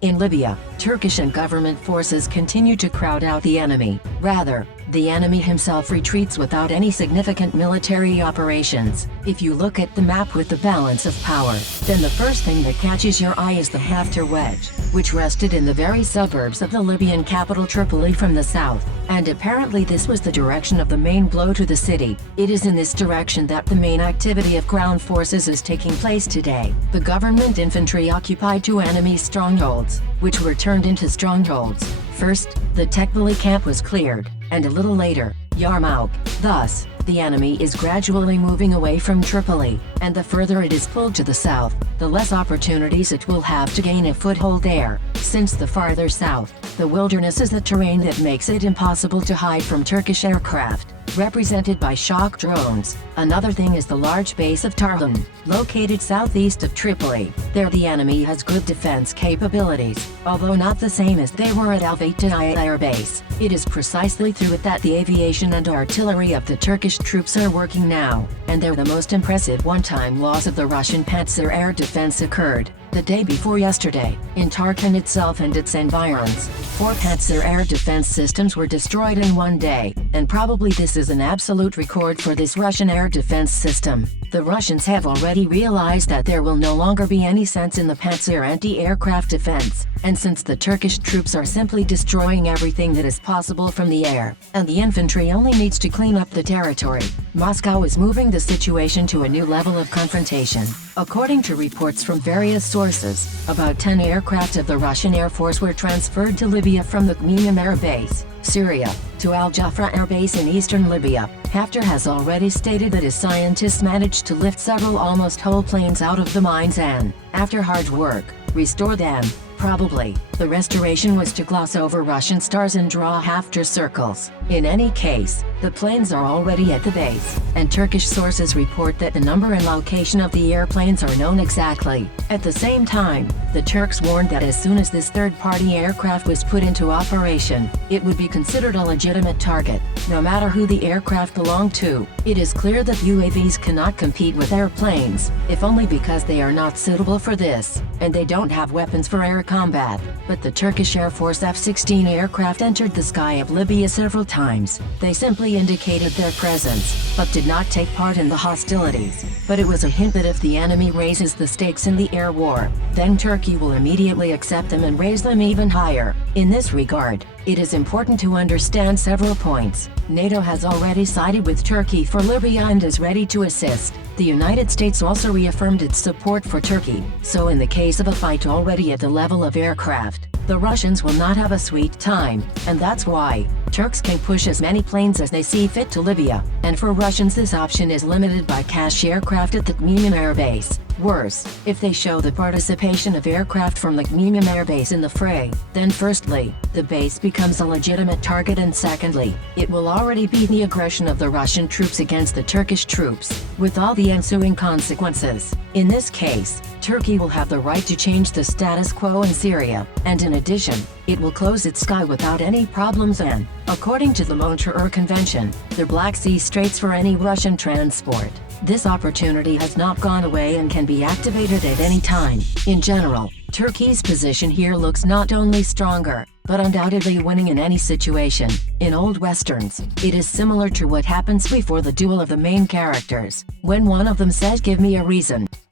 In Libya, Turkish and government forces continue to crowd out the enemy. Rather, the enemy himself retreats without any significant military operations. If you look at the map with the balance of power, then the first thing that catches your eye is the Haftar wedge, which rested in the very suburbs of the Libyan capital Tripoli from the south, and apparently this was the direction of the main blow to the city. It is in this direction that the main activity of ground forces is taking place today. The government infantry occupied two enemy strongholds, which were turned into strongholds. First, the Tekbili camp was cleared, and a little later, Yarmouk. Thus, the enemy is gradually moving away from Tripoli, and the further it is pulled to the south, the less opportunities it will have to gain a foothold there. Since the farther south, the wilderness is the terrain that makes it impossible to hide from Turkish aircraft, represented by shock drones. Another thing is the large base of Tarhun, located southeast of Tripoli. There the enemy has good defense capabilities, although not the same as they were at Al-Fatah Air Base. It is precisely through it that the aviation and artillery of the Turkish troops are working now, and there the most impressive one-time loss of the Russian Panzer air defense occurred the day before yesterday. In Tarkhan itself and its environs, 4 Panzer air defense systems were destroyed in one day, and probably this is an absolute record for this Russian air defense system. The Russians have already realized that there will no longer be any sense in the Panzer anti-aircraft defense, and since the Turkish troops are simply destroying everything that is possible from the air, and the infantry only needs to clean up the territory, Moscow is moving the situation to a new level of confrontation. According to reports from various sources, about 10 aircraft of the Russian Air Force were transferred to Libya from the Khmeimim Air Base, Syria, to Al Jafra Air Base in eastern Libya. Haftar has already stated that his scientists managed to lift several almost whole planes out of the mines and, after hard work, restore them. Probably, the restoration was to gloss over Russian stars and draw Haftar circles. In any case, the planes are already at the base, and Turkish sources report that the number and location of the airplanes are known exactly. At the same time, the Turks warned that as soon as this third-party aircraft was put into operation, it would be considered a legitimate target, no matter who the aircraft belonged to. It is clear that UAVs cannot compete with airplanes, if only because they are not suitable for this, and they don't have weapons for air combat. But the Turkish Air Force F-16 aircraft entered the sky of Libya several times. They simply indicated their presence, but did not take part in the hostilities. But it was a hint that if the enemy raises the stakes in the air war, then Turkey will immediately accept them and raise them even higher. In this regard, it is important to understand several points. NATO has already sided with Turkey for Libya and is ready to assist. The United States also reaffirmed its support for Turkey. So in the case of a fight already at the level of aircraft, the Russians will not have a sweet time, and that's why Turks can push as many planes as they see fit to Libya, and for Russians this option is limited by cache aircraft at the Khmeimim Air Base. Worse, if they show the participation of aircraft from the Khmeimim Air Base in the fray, then firstly, the base becomes a legitimate target, and secondly, it will already be the aggression of the Russian troops against the Turkish troops, with all the ensuing consequences. In this case, Turkey will have the right to change the status quo in Syria, and in addition, it will close its sky without any problems and, according to the Montreux Convention, the Black Sea Straits for any Russian transport. This opportunity has not gone away and can be activated at any time. In general, Turkey's position here looks not only stronger, but undoubtedly winning in any situation. In old westerns, it is similar to what happens before the duel of the main characters, when one of them says, "Give me a reason."